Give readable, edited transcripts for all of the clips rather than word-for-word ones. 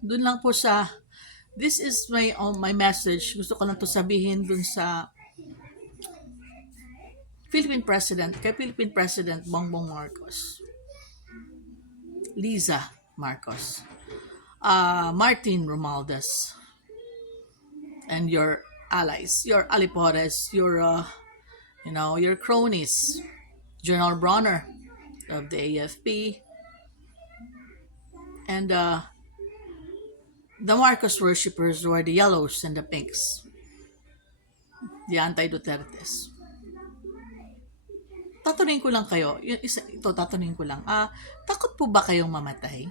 Dun lang po sa this is my message. Gusto ko lang to sabihin dun sa Philippine President Bongbong Marcos, Liza Marcos, Martin Romualdez, and your allies, your alipores, your cronies, General Bronner of the AFP, and the Marcos worshippers were the yellows and the pinks, the anti-Dutertes. Tatanungin ko lang kayo, tatanungin ko lang, takot po ba kayong mamatay?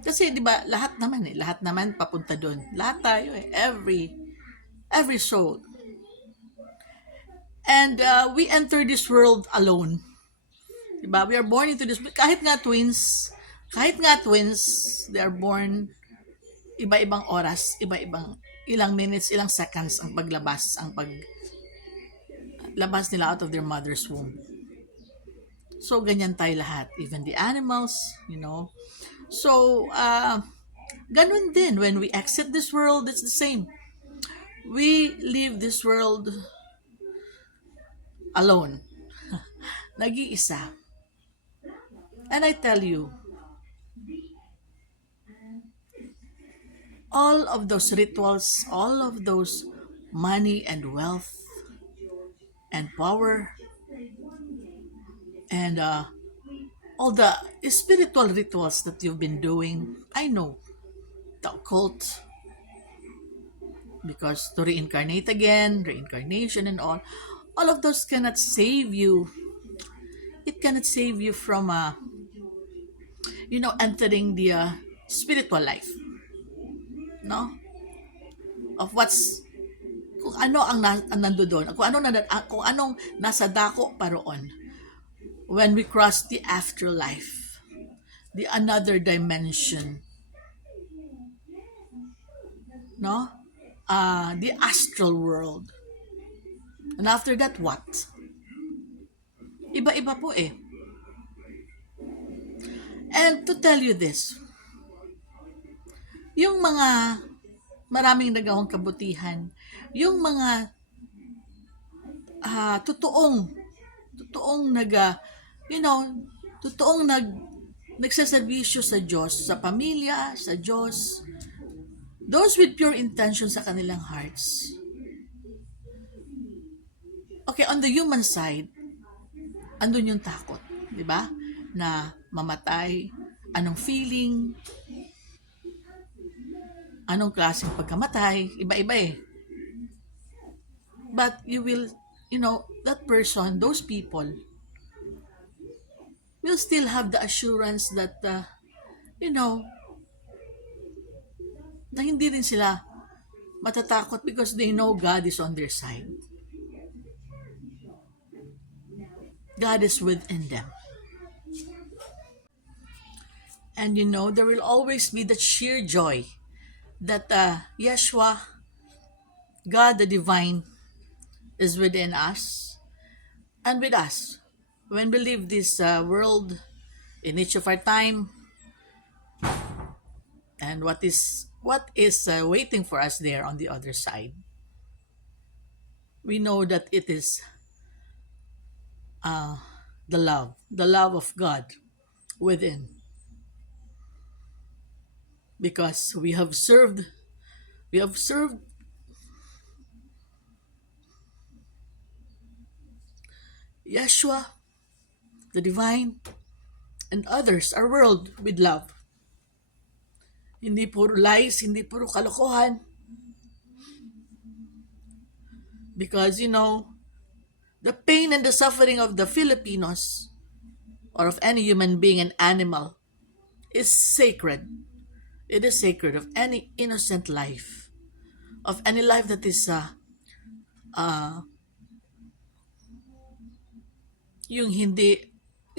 Kasi 'di ba lahat naman papunta doon. Lahat tayo every soul. And we enter this world alone. 'Di ba? We are born into this kahit nga twins, they are born iba-ibang oras, ilang minutes, ilang seconds ang paglabas nila out of their mother's womb. So ganyan tayo lahat, even the animals. So ganun din when we exit this world, it's the same. We leave this world alone. Nag-iisa. And I tell you, all of those rituals, all of those money and wealth and power and all the spiritual rituals that you've been doing, I know, the occult, because to reincarnate again, reincarnation and all of those cannot save you. It cannot save you from entering the spiritual life, no? Of kung ano ang nandoon, kung anong nasa dako pa roon when we cross the afterlife, the another dimension, no? The astral world. And after that, what? Iba-iba po eh. And to tell you this, yung mga maraming nagawang kabutihan, yung mga totoong nagsaservisyo sa Diyos, sa pamilya, sa Diyos, those with pure intention sa kanilang hearts. Okay, on the human side, andun yung takot, di ba? Na mamatay, anong feeling, anong klaseng pagkamatay, iba-iba eh. But you will, that person, those people, will still have the assurance that, na hindi rin sila matatakot because they know God is on their side. God is within them. And there will always be that sheer joy that Yeshua, God the divine, is within us and with us. When we leave this world in each of our time, and what is waiting for us there on the other side, we know that it is the love of God within, because we have served Yeshua the divine and others, our world, with love. Hindi puro lies, hindi puro kalokohan. Because the pain and the suffering of the Filipinos, or of any human being and animal, is sacred. It is sacred, of any innocent life, of any life that is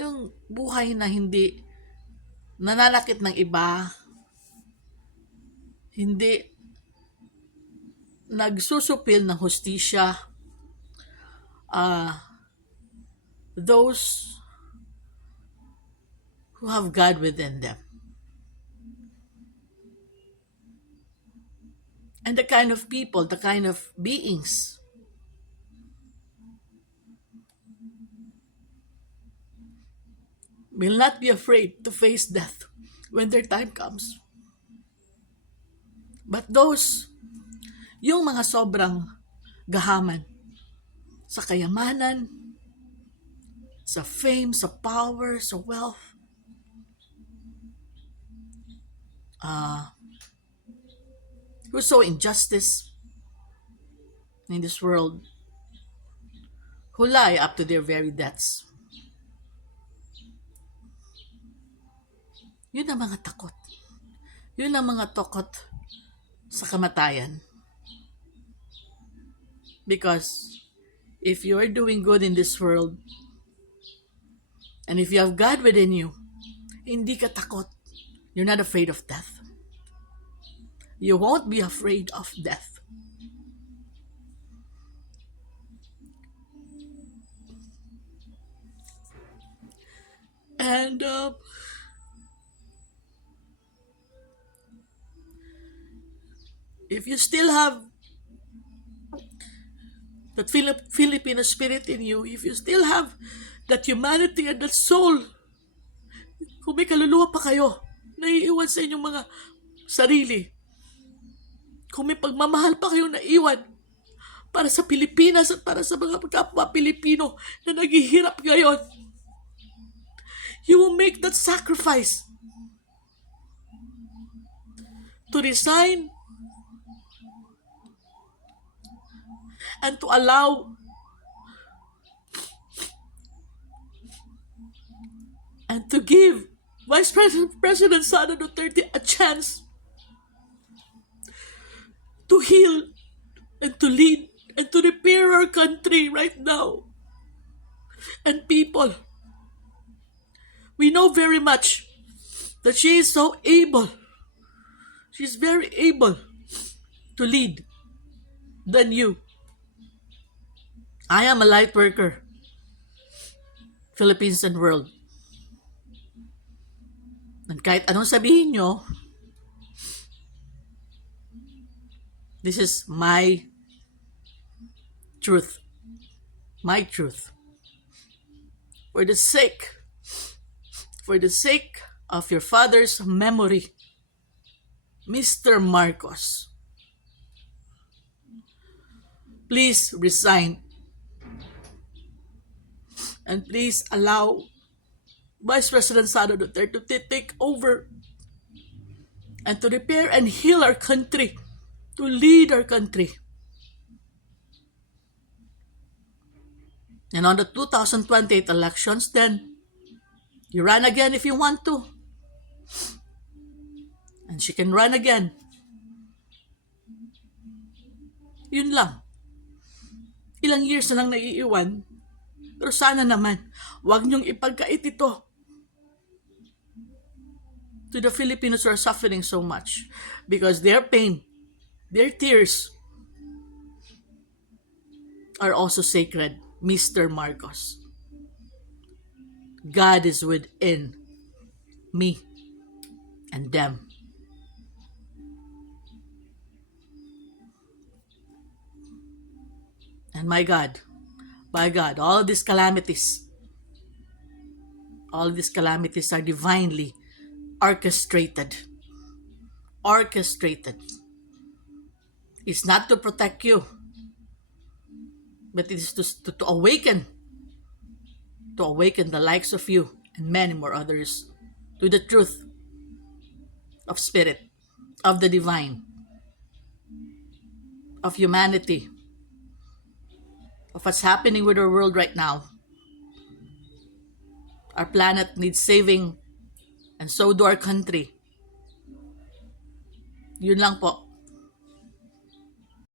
yung buhay na hindi nananakit ng iba, hindi nagsusupil ng hustisya, those who have God within them. And the kind of people, the kind of beings will not be afraid to face death when their time comes. But those, yung mga sobrang gahaman sa kayamanan, sa fame, sa power, sa wealth, who sow injustice in this world, who lie up to their very deaths. Yun ang mga takot. Yun ang mga takot sa kamatayan. Because if you are doing good in this world, and if you have God within you, hindi ka takot. You're not afraid of death. You won't be afraid of death. And if you still have that Filipino spirit in you, if you still have that humanity and that soul, kung may kaluluwa pa kayo, naiiwan sa inyong mga sarili, kung may pagmamahal pa kayo naiwan para sa Pilipinas at para sa mga kapwa Pilipino na naghihirap ngayon, you will make that sacrifice to resign and to allow and to give Vice President Sara Duterte a chance to heal and to lead and to repair our country right now. And people, we know very much that she is so able. She's very able to lead than you. I am a light worker, Philippines and world. And kahit anong sabihin nyo, this is my truth. My truth. For the sake of your father's memory, Mr. Marcos, please resign. And please allow Vice President Sara Duterte to take over and to repair and heal our country, to lead our country. And on the 2028 elections, then, you run again if you want to. And she can run again. Yun lang. Ilang years na lang naiiwan. Pero sana naman, huwag niyong ipagkait ito to the Filipinos who are suffering so much. Because their pain, their tears, are also sacred, Mr. Marcos. God is within me and them. And my God, all of these calamities are divinely orchestrated. It's not to protect you, but it is to awaken the likes of you and many more others to the truth of spirit, of the divine, of humanity, of what's happening with our world right now. Our planet needs saving, and so do our country. Yun lang po.